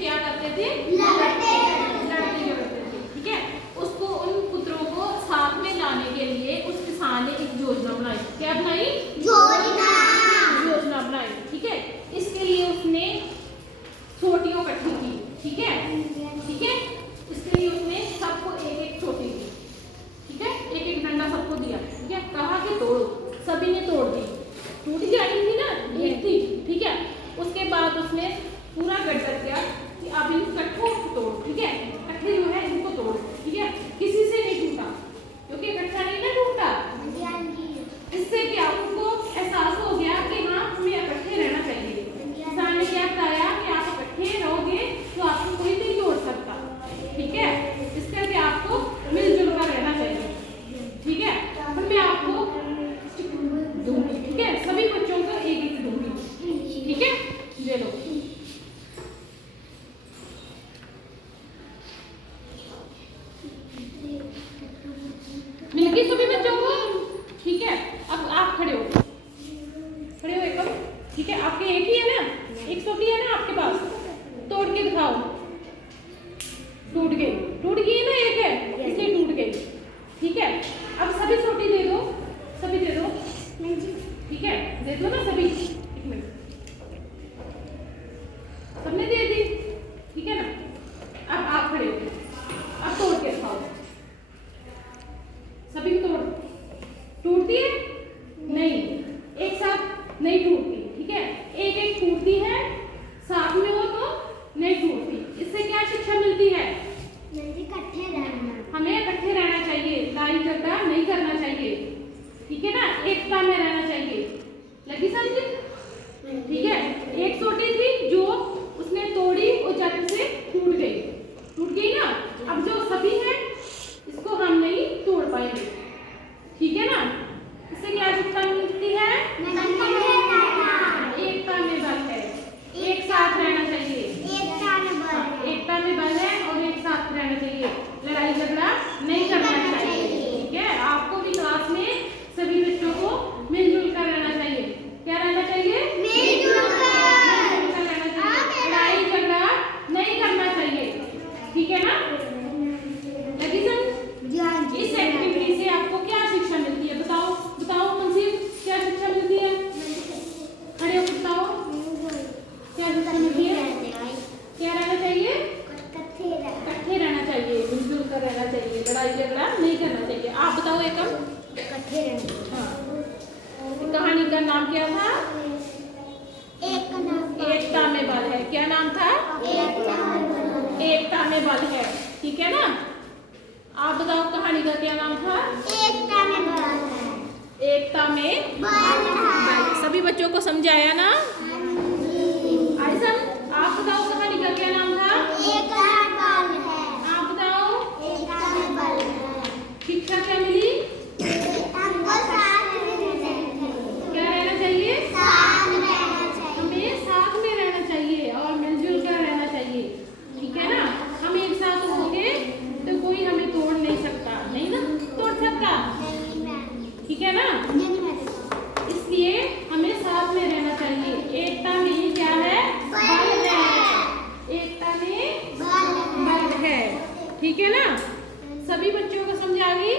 क्या करते थे, लड़ते झगड़ते थे। ठीक है, उसको उन पुत्रों को साथ में लाने के लिए उस किसान ने एक योजना बनाई। क्या बनाई? योजना बनाई। ठीक है, इसके लिए उसने सोटियों इकट्ठी की। ठीक है, इसके लिए उसने सबको एक एक सोटी दी। ठीक है, एक एक डंडा सबको दिया। ठीक है, कहा कि तोड़ो, सभी ने तोड़ दी। टूटी जाती थी ना, एक थी। ठीक है, उसके बाद उसने पूरा गठबंधन किया कि अब इन इकट्ठों को तोड़ो। ठीक है, इकट्ठे जो है इनको तोड़ो। ठीक है, किसी से नहीं टूटा, क्योंकि इकट्ठा नहीं ना टूटा। इससे क्या उनको एहसास हो गया कि हाँ हमें इकट्ठे रहना चाहिए। किसान ने क्या बताया कि आप इकट्ठे रहोगे तो आपको कोई नहीं तोड़ सकता। ठीक है, इस करके आपको मिलजुल कर रहना चाहिए। ठीक है, अब मैं आपको दूंगी। ठीक है, सभी बच्चों को एक एक दूंगी। ठीक है, ले लो। मिलके सभी बच्चों को। ठीक है, अब आप खड़े हो एकदम। ठीक है, आपके एक ही है ना, एक सोटी है ना आपके पास, तोड़ के दिखाओ। टूट गई है ना, एक है इसलिए टूट गई। ठीक है, अब सभी सोटी दे दो, सभी दे दो। ठीक है, दे दो ना सभी। एक मिनट, सबने दे दी। ठीक है ना, अब आप खड़े हो, अब तोड़ के दिखाओ। सभी को तोड़, टूटती है नहीं, एक साथ नहीं टूटती। ठीक है, एक एक टूटती है, साथ में हो तो नहीं टूटती। इससे क्या शिक्षा मिलती है? हमें इकट्ठे रहना चाहिए, लड़ाई झगड़ा नहीं करना चाहिए। ठीक है ना, एकता में रहना चाहिए। लगी समझ? ठीक है, एक सोटी थी जो उसने तोड़ी और झट से टूट गई ना। अब जो सभी है इसको हम नहीं तोड़ पाएंगे। ठीक है ना, इससे क्या शिक्षा मिलती है? एकता में बल है, एक साथ रहना चाहिए। एकता में बल है और एक साथ रहना चाहिए, लड़ाई झगड़ा नहीं करना चाहिए। ठीक है, आपको भी क्लास में सभी बच्चों को मिलजुल कर रहना चाहिए। क्या रहना चाहिए? मिलजुल कर रहना चाहिए, लड़ाई झगड़ा नहीं करना चाहिए। ठीक है ना, लगी समझ? इस एक्टिविटी से आपको क्या शिक्षा मिलती है? बताओ मनसीर, क्या शिक्षा मिलती है? खड़े होकर बताओ, क्या शिक्षा मिलती है? क्या रहना चाहिए? इकट्ठे रहना चाहिए, मिलजुल कर रहना चाहिए, लड़ाई झगड़ा नहीं करना चाहिए। आप बताओ एकम। हाँ, कहानी का नाम क्या था? एकता में बल है। क्या नाम था? एकता में बल है। ठीक है ना, आप बताओ कहानी का क्या नाम था? एकता में बल। सभी बच्चों को समझाया ना? आइसन, आप बताओ कहानी का क्या नाम था? आप बताओ। शिक्षा क्या मिली? क्या रहना चाहिए? हमें साथ में रहना चाहिए और मिलजुल कर रहना चाहिए। ठीक है ना, हम एक साथ होंगे तो कोई हमें तोड़ नहीं सकता, नहीं ना तोड़ सकता। ठीक है ना, इसलिए हमें साथ में रहना चाहिए। एकता में क्या है? बल है। एकता में बल है। ठीक है ना, सभी बच्चों को समझ आ गई?